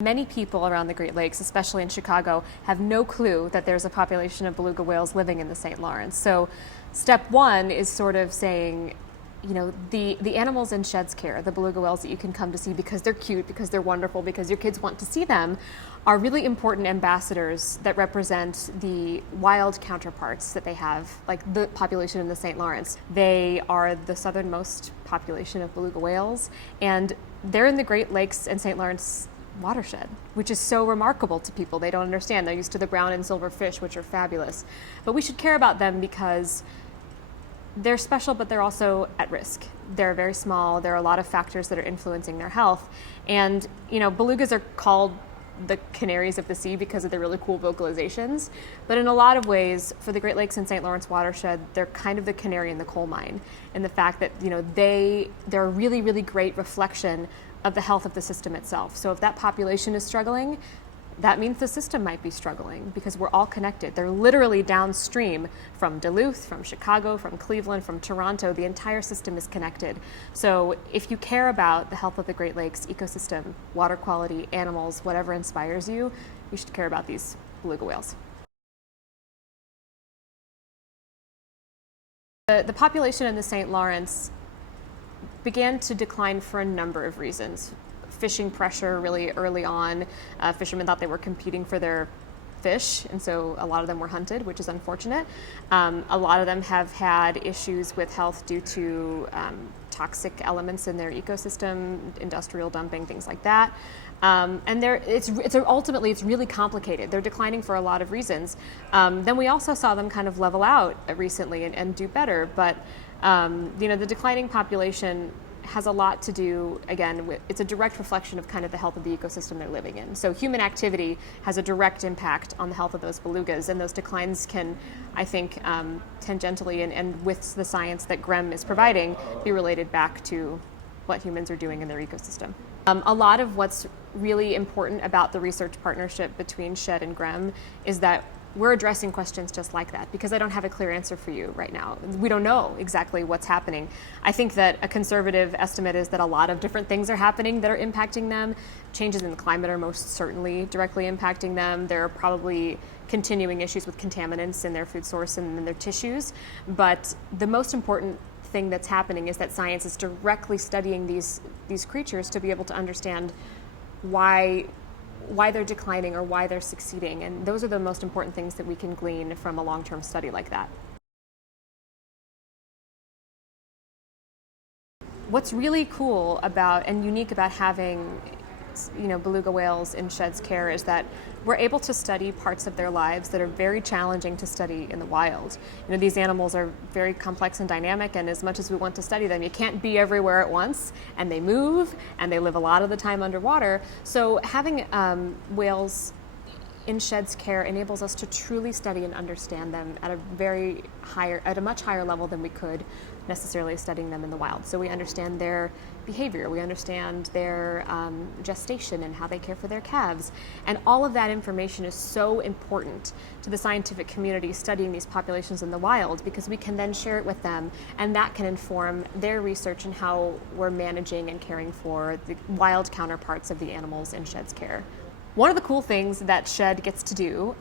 Many people around the Great Lakes, especially in Chicago, have no clue that there's a population of beluga whales living in the St. Lawrence. So step one is sort of saying, you know, the animals in Shedd's care, the beluga whales that you can come to see because they're cute, because they're wonderful, because your kids want to see them, are really important ambassadors that represent the wild counterparts that they have, like the population in the St. Lawrence. They are the southernmost population of beluga whales, and they're in the Great Lakes and St. Lawrence watershed, which is so remarkable to people. They don't understand. They're used to the brown and silver fish, which are fabulous. But we should care about them because they're special, but they're also at risk. They're very small. There are a lot of factors that are influencing their health. And, you know, belugas are called the canaries of the sea because of their really cool vocalizations. But in a lot of ways, for the Great Lakes and St. Lawrence watershed, they're kind of the canary in the coal mine, in the fact that, you know, they're a really, really great reflection of the health of the system itself. So if that population is struggling, that means the system might be struggling because we're all connected. They're literally downstream from Duluth, from Chicago, from Cleveland, from Toronto. The entire system is connected. So if you care about the health of the Great Lakes ecosystem, water quality, animals, whatever inspires you, you should care about these beluga whales. The population in the St. Lawrence began to decline for a number of reasons. Fishing pressure really early on. Fishermen thought they were competing for their fish, and so a lot of them were hunted, which is unfortunate. A lot of them have had issues with health due to toxic elements in their ecosystem, industrial dumping, things like that. And ultimately it's really complicated. They're declining for a lot of reasons. Then we also saw them kind of level out recently and do better, but you know, the declining population has a lot to do, again, with, it's a direct reflection of kind of the health of the ecosystem they're living in. So human activity has a direct impact on the health of those belugas, and those declines can, I think, tangentially and with the science that GREM is providing, be related back to what humans are doing in their ecosystem. A lot of what's really important about the research partnership between Shedd and GREM is that we're addressing questions just like that, because I don't have a clear answer for you right now. We don't know exactly what's happening. I think that a conservative estimate is that a lot of different things are happening that are impacting them. Changes in the climate are most certainly directly impacting them. There are probably continuing issues with contaminants in their food source and in their tissues. But the most important thing that's happening is that science is directly studying these creatures to be able to understand why they're declining or why they're succeeding. And those are the most important things that we can glean from a long-term study like that. What's really cool about and unique about having, you know, beluga whales in Shedd's care is that we're able to study parts of their lives that are very challenging to study in the wild. You know, these animals are very complex and dynamic, and as much as we want to study them, you can't be everywhere at once, and they move, and they live a lot of the time underwater. So having whales in Shedd's care enables us to truly study and understand them at a much higher level than we could necessarily studying them in the wild. So we understand their behavior, we understand their gestation and how they care for their calves. And all of that information is so important to the scientific community studying these populations in the wild, because we can then share it with them, and that can inform their research and how we're managing and caring for the wild counterparts of the animals in Shedd's care. One of the cool things that Shedd gets to do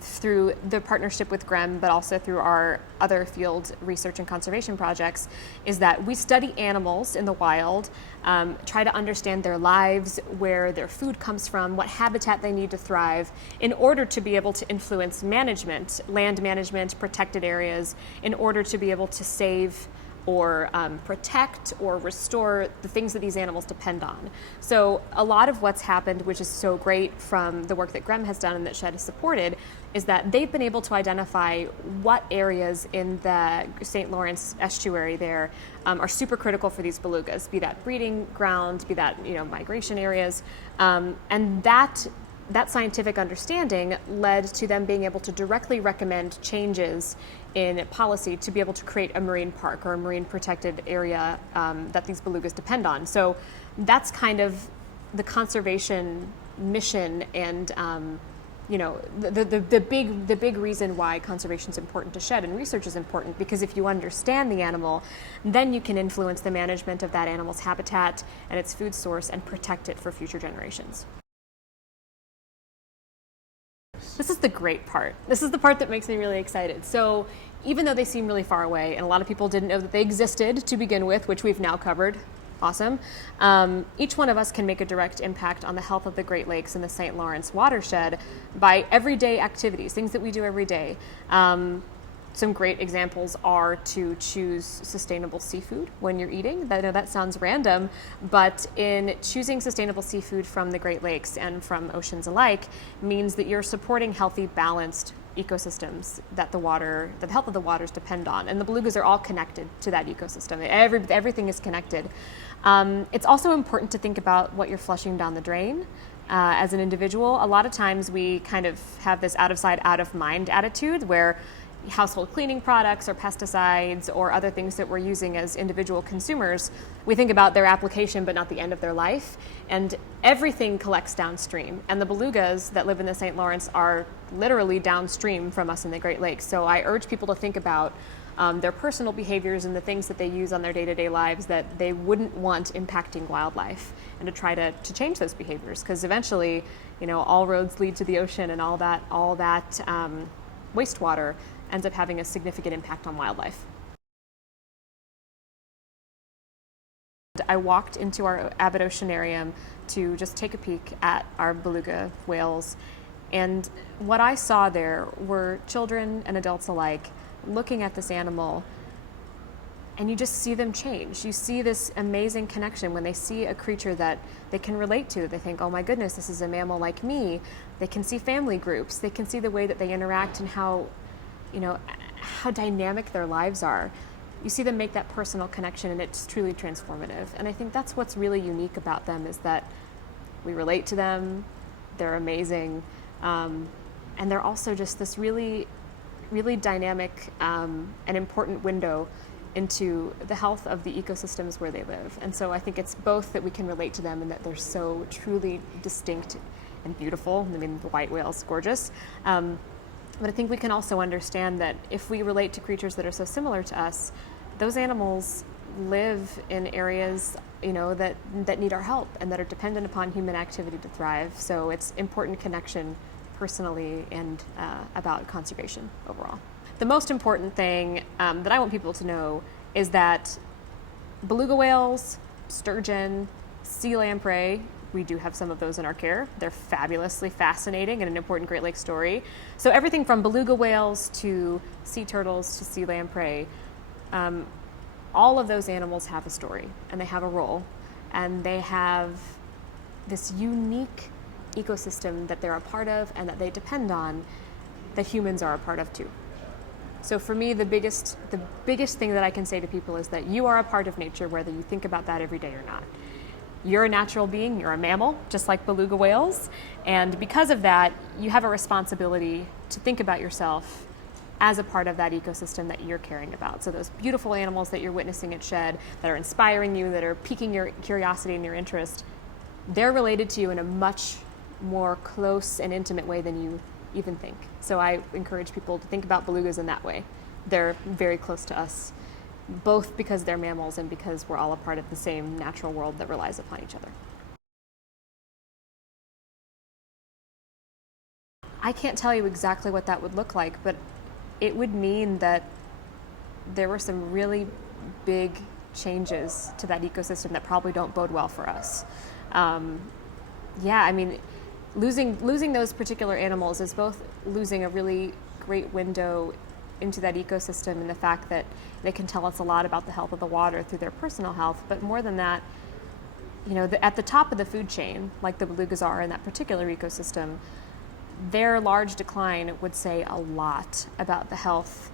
through the partnership with GREM, but also through our other field research and conservation projects, is that we study animals in the wild, try to understand their lives, where their food comes from, what habitat they need to thrive, in order to be able to influence management, land management, protected areas, in order to be able to save or protect or restore the things that these animals depend on. So a lot of what's happened, which is so great from the work that GREM has done and that Shedd has supported, is that they've been able to identify what areas in the St. Lawrence estuary there are super critical for these belugas, be that breeding ground, be that, you know, migration areas, and that scientific understanding led to them being able to directly recommend changes in policy to be able to create a marine park or a marine protected area that these belugas depend on. So that's kind of the conservation mission, and you know, the big reason why conservation is important to Shedd and research is important, because if you understand the animal, then you can influence the management of that animal's habitat and its food source and protect it for future generations. This is the great part. This is the part that makes me really excited. So even though they seem really far away, and a lot of people didn't know that they existed to begin with, which we've now covered, awesome, each one of us can make a direct impact on the health of the Great Lakes and the St. Lawrence watershed by everyday activities, things that we do every day. Some great examples are to choose sustainable seafood when you're eating. I know that sounds random, but in choosing sustainable seafood from the Great Lakes and from oceans alike means that you're supporting healthy, balanced ecosystems that the health of the waters depend on. And the belugas are all connected to that ecosystem. Everything is connected. It's also important to think about what you're flushing down the drain. As an individual, a lot of times we kind of have this out of sight, out of mind attitude where household cleaning products or pesticides or other things that we're using as individual consumers, we think about their application but not the end of their life. And everything collects downstream. And the belugas that live in the St. Lawrence are literally downstream from us in the Great Lakes. So I urge people to think about their personal behaviors and the things that they use on their day-to-day lives that they wouldn't want impacting wildlife, and to try to change those behaviors, because eventually, all roads lead to the ocean, and all that wastewater ends up having a significant impact on wildlife. I walked into our Abbott Oceanarium to just take a peek at our beluga whales, and what I saw there were children and adults alike looking at this animal, and you just see them change. You see this amazing connection when they see a creature that they can relate to. They think, oh my goodness, this is a mammal like me. They can see family groups. They can see the way that they interact and how dynamic their lives are. You see them make that personal connection, and it's truly transformative. And I think that's what's really unique about them, is that we relate to them, they're amazing, and they're also just this really, really dynamic and important window into the health of the ecosystems where they live. And so I think it's both that we can relate to them and that they're so truly distinct and beautiful. I mean, the white whale's gorgeous. But I think we can also understand that if we relate to creatures that are so similar to us, those animals live in areas, that need our help and that are dependent upon human activity to thrive. So it's important connection personally and about conservation overall. The most important thing that I want people to know is that beluga whales, sturgeon, sea lamprey, we do have some of those in our care. They're fabulously fascinating and an important Great Lakes story. So everything from beluga whales to sea turtles to sea lamprey, all of those animals have a story and they have a role, and they have this unique ecosystem that they're a part of and that they depend on, that humans are a part of too. So for me, the biggest thing that I can say to people is that you are a part of nature, whether you think about that every day or not. You're a natural being, you're a mammal, just like beluga whales, and because of that, you have a responsibility to think about yourself as a part of that ecosystem that you're caring about. So those beautiful animals that you're witnessing at Shedd, that are inspiring you, that are piquing your curiosity and your interest, they're related to you in a much more close and intimate way than you even think. So I encourage people to think about belugas in that way. They're very close to us, both because they're mammals and because we're all a part of the same natural world that relies upon each other. I can't tell you exactly what that would look like, but it would mean that there were some really big changes to that ecosystem that probably don't bode well for us. Losing those particular animals is both losing a really great window into that ecosystem and the fact that they can tell us a lot about the health of the water through their personal health. But more than that, at the top of the food chain, like the belugas are in that particular ecosystem, their large decline would say a lot about the health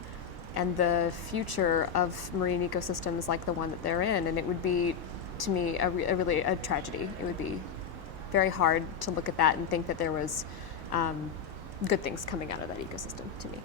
and the future of marine ecosystems like the one that they're in. And it would be, to me, really a tragedy. It would be very hard to look at that and think that there was good things coming out of that ecosystem, to me.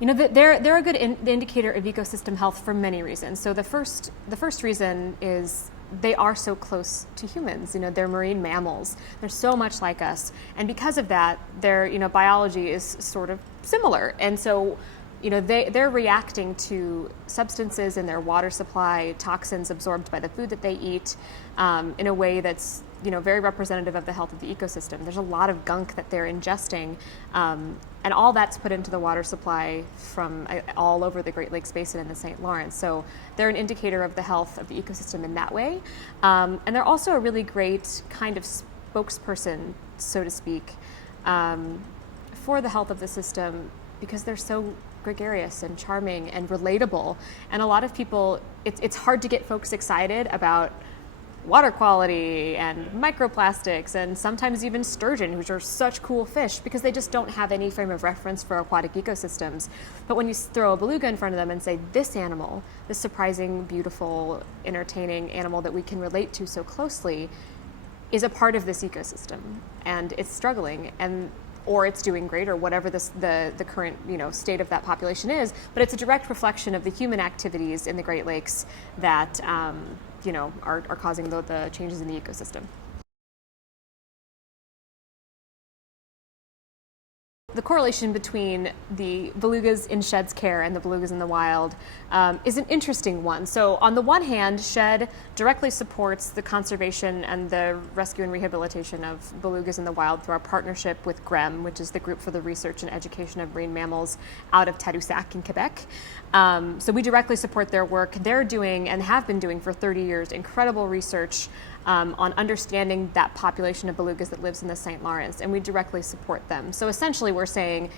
They're a good indicator of ecosystem health for many reasons. So the first reason is they are so close to humans. They're marine mammals. They're so much like us, and because of that, their biology is sort of similar. And so they're reacting to substances in their water supply, toxins absorbed by the food that they eat, in a way that's very representative of the health of the ecosystem. There's a lot of gunk that they're ingesting, and all that's put into the water supply from all over the Great Lakes Basin and the St. Lawrence. So they're an indicator of the health of the ecosystem in that way. And they're also a really great kind of spokesperson, so to speak, for the health of the system, because they're so gregarious and charming and relatable. And a lot of people, it's hard to get folks excited about water quality and microplastics and sometimes even sturgeon, which are such cool fish, because they just don't have any frame of reference for aquatic ecosystems. But when you throw a beluga in front of them and say, this animal, this surprising, beautiful, entertaining animal that we can relate to so closely, is a part of this ecosystem, and it's struggling, or it's doing great, or whatever the current state of that population is, but it's a direct reflection of the human activities in the Great Lakes that are causing the changes in the ecosystem. The correlation between the belugas in Shedd's care and the belugas in the wild is an interesting one. So on the one hand, Shedd directly supports the conservation and the rescue and rehabilitation of belugas in the wild through our partnership with GREM, which is the Group for the Research and Education of Marine Mammals out of Tadoussac in Quebec. So we directly support their work. They're doing, and have been doing for 30 years, incredible research on understanding that population of belugas that lives in the St. Lawrence, and we directly support them. So essentially we're saying,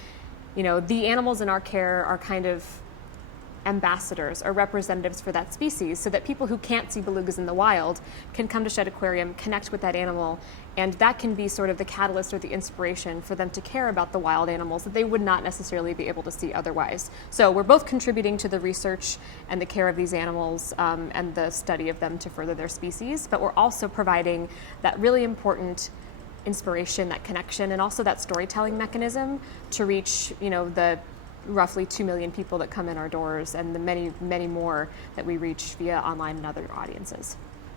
the animals in our care are kind of ambassadors or representatives for that species, so that people who can't see belugas in the wild can come to Shedd Aquarium, connect with that animal, and that can be sort of the catalyst or the inspiration for them to care about the wild animals that they would not necessarily be able to see otherwise. So we're both contributing to the research and the care of these animals, and the study of them to further their species, but we're also providing that really important inspiration, that connection, and also that storytelling mechanism to reach the roughly 2 million people that come in our doors, and the many, many more that we reach via online and other audiences.